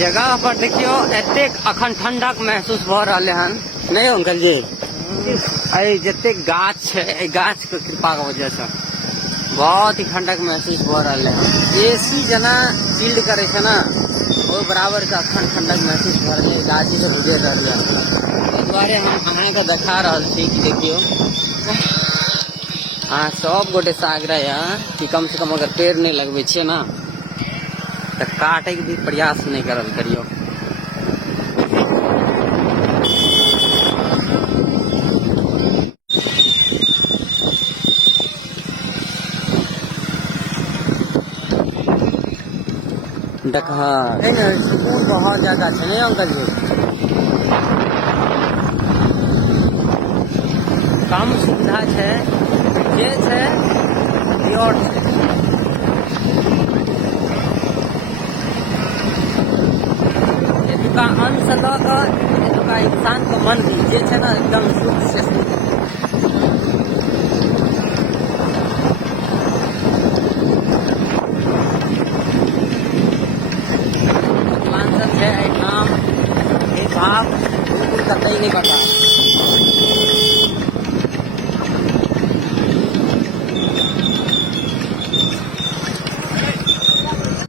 जगह पर देखियो एतेक अखन ठंडक महसूस भ रहा हन नहीं अंकल जी। अरे जते गाछ है गाछ के कृपा के वजह से बहुत ही ठंडक महसूस हो रहा है। एसी जना चिल्ड करे छे ना वो बराबर का अखन ठंडक महसूस हो रहा है गाछी से गुजर रहा है। इस बारे हम अहाँ के देखा रहा छी कि देखियो हाँ सब गोटे से आग्रह है कि कम से कम अगर पेड़ नहीं लगवे छे ना तो काटे के भी प्रयास नहीं करल करियो। डकहर सुकून बहुत ज्यादा है नहीं अंकल जी। कम सुविधा है जे है प्योर है। एतुका अंश लग एतुका इंसान के मन भी जे है ना एकदम सुख से भगवान सब है नाम एक भाव कतई नहीं पता।